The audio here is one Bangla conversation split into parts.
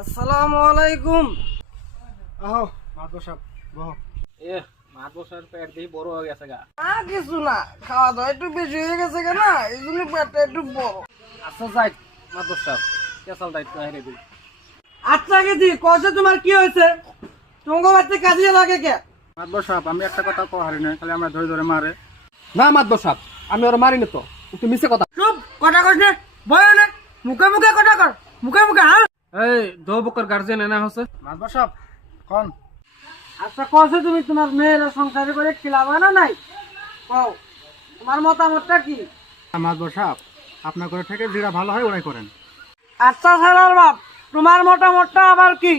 আসসালামু আলাইকুম। আহো মাদবর সাহেব বহ। মাদবর সাহেব পেট দিয়ে বড় হয়ে গেছে গা। কিছু না, খাওয়া দাওয়া একটু বেশি হয়ে গেছে কেন, এই জন্য পেটটা একটু বড়। আচ্ছা যাই মাদবর সাহেব কেসাল দায়িত্ব হেরে দিই। আচ্ছা গেছি কষে, তোমার কি হয়েছে? তোমাকে বাড়িতে কাজে লাগে কে? মাদবর সাহেব আমি একটা কথা কো হারি না, খালি আমরা ধরে ধরে মারে। না মাদবর সাহেব আমি ওরা মারিনি তো, একটু মিছে কথা। চুপ, কথা কস না, বয় না, মুখে মুখে কথা কর, মুখে মুখে। হ্যাঁ এই দৌবকর গার্জেন এনা হচ্ছে। মাদবর সাহেব কোন আচ্ছা কষে, তুমি তোমার মেয়েরা সংসারে করে খিলাবা না নাই? কও তোমার মতামতটা কি? মাদবর সাহেব আপনার করে থেকে যেটা ভালো হয় ওরাই করেন। আচ্ছা সালার বাপ, তোমার মতামতটা আবার কি?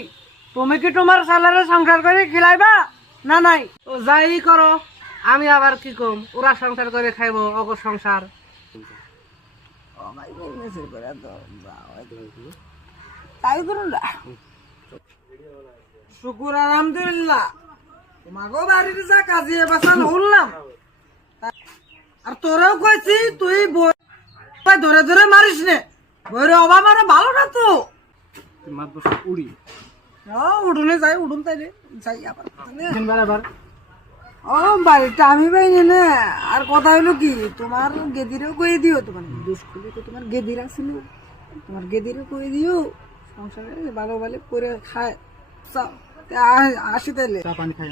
তুমি কি তোমার সালারে সংসার করে খিলাইবা না নাই? ও যাই করো, আমি আবার কি কম, ওরা সংসার করে খাইবো, অগর সংসার। তাই করুন না, শুকুর আলহামদুলিল্লাহ। তোমাকেও বাড়িতে যা কাজিয়ে বাসান উঠলাম, আর তোরাও কইছি তুই বই ধরে ধরে মারিস নে, বইরে অভাব আরে ভালো না তো। মাদবর সাহেব উড়ি উঠুনে যাই, উঠুন তাইলে যাই আবার। বেড়াবার ও বাড়িটা আমি পাইনি না। আর কথা হইলো কি, তোমার গেদিরেও কয়ে দিও, তোমার দোষ করলে তো তোমার গেদির আসিল, তোমার গেদিরও কয়ে দিও সংসারে ভালো ভালো করে খায়। আসি তাইলে চা পানি খাই।